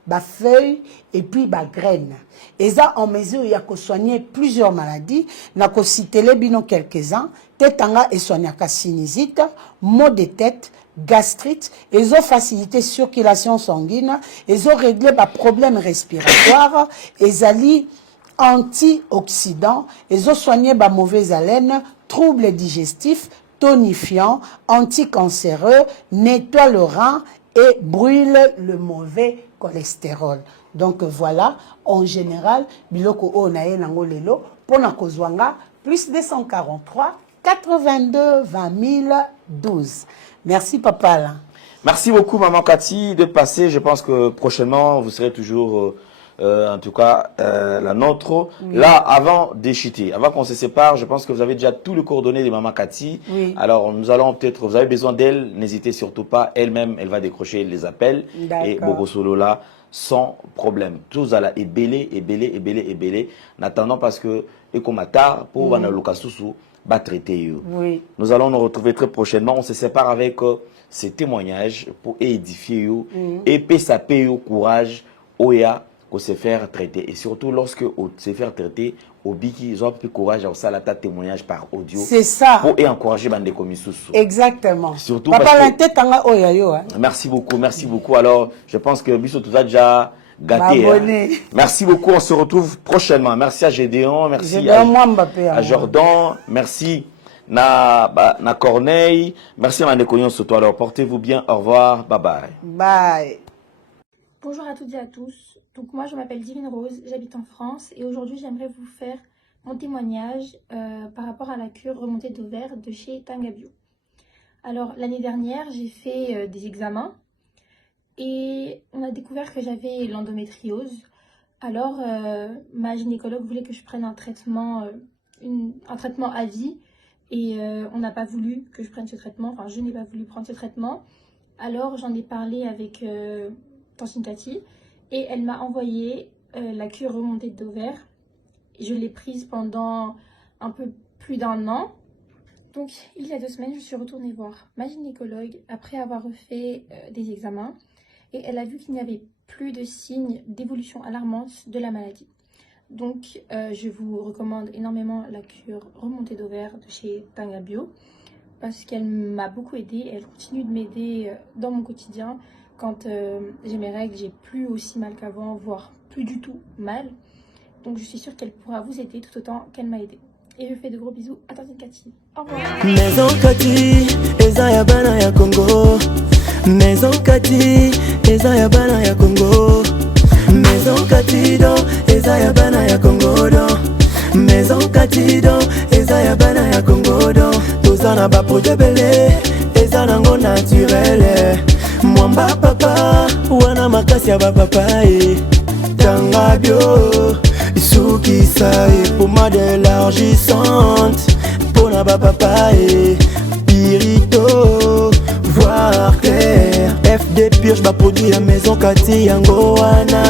ba feuille et puis ba graine. Eza en mesure ya ko soigner plusieurs maladies, na ko citer bino quelques-uns. Thé tanga e soignaka sinusite, maux de tête, gastrite, ezo faciliter circulation sanguine, ezo régler ba problème respiratoire, ezali antioxydant, ezo soigner ba mauvaise haleine, troubles digestifs, tonifiant, anticancéreux, nettoie le rein et brûle le mauvais cholestérol. Donc voilà, en général, biloko o na ye nango lelo, pona kozwanga, plus 243 82 20 012. Merci papa là. Merci beaucoup maman Cathy de passer. Je pense que prochainement vous serez toujours en tout cas la nôtre. Oui. Là, avant d'échiter, avant qu'on se sépare, je pense que vous avez déjà tous les coordonnées de maman Cathy. Oui. Alors nous allons peut-être, vous avez besoin d'elle, n'hésitez surtout pas. Elle-même, elle va décrocher les appels. Et Bogosolo là, sans problème. Tout ça là est belé. En attendant parce que et comme tard pour Vanalokasusu va traiter. Oui. Nous allons nous retrouver très prochainement. On se sépare avec ces témoignages pour édifier et payer au courage oya pour se faire traiter. Et surtout lorsque se faire traiter, au biki, ils ont plus courage à ça, ta témoignage par audio. C'est ça. Pour encourager bande commissus. Exactement. Surtout papa parce la tête en oya yo. Merci beaucoup. Alors, je pense que Bissot tout a déjà gâté. Hein. Merci beaucoup. On se retrouve prochainement. Merci à Gédéon, merci à Jordan, merci na Corneille, merci à Manécognon sur toi. Alors, portez-vous bien. Au revoir. Bye bye. Bye. Bonjour à toutes et à tous. Donc moi je m'appelle Divine Rose, j'habite en France et aujourd'hui j'aimerais vous faire mon témoignage par rapport à la cure remontée d'ovaires de chez Tanga Bio. Alors l'année dernière j'ai fait des examens et on a découvert que j'avais l'endométriose. Alors ma gynécologue voulait que je prenne un traitement à vie et on n'a pas voulu que je prenne ce traitement, enfin je n'ai pas voulu prendre ce traitement. Alors j'en ai parlé avec Tantine Cathy. Et elle m'a envoyé la cure remontée d'ovaires. Je l'ai prise pendant un peu plus d'1 an. Donc il y a 2 semaines, je suis retournée voir ma gynécologue après avoir refait des examens. Et elle a vu qu'il n'y avait plus de signes d'évolution alarmante de la maladie. Donc je vous recommande énormément la cure remontée d'ovaires de chez Tanga Bio. Parce qu'elle m'a beaucoup aidée et elle continue de m'aider dans mon quotidien. Quand j'ai mes règles, j'ai plus aussi mal qu'avant, voire plus du tout mal. Donc je suis sûre qu'elle pourra vous aider tout autant qu'elle m'a aidé. Et je fais de gros bisous à Tantine Cathy. Au revoir. Maison Cathy, eza ya bana ya Congo. Maison Cathy, eza ya bana ya Congo. Maison Cathy do, eza ya bana ya Congo do. Maison Cathy do, eza ya bana ya Congo do. Tozana ba projet belé, eza nango naturel. Mwamba papa, wana makasi ya papa Tanga Bio, suki sae, pomade élargissante. Pona papa pirito, voir clair. FD purge ba produit la Maison Cathy yango wana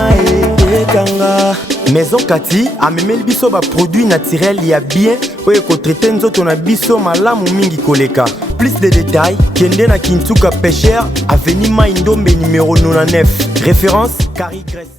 Tanga. Maison Cathy a même le biso ba produit naturel ya bien oye ko traiter nzoto na biso malamu mingi koleka. Plus de détails, Kende na Kintuka Pêcheur, avenue Maindombe numéro 99. Référence Carrie Grèce.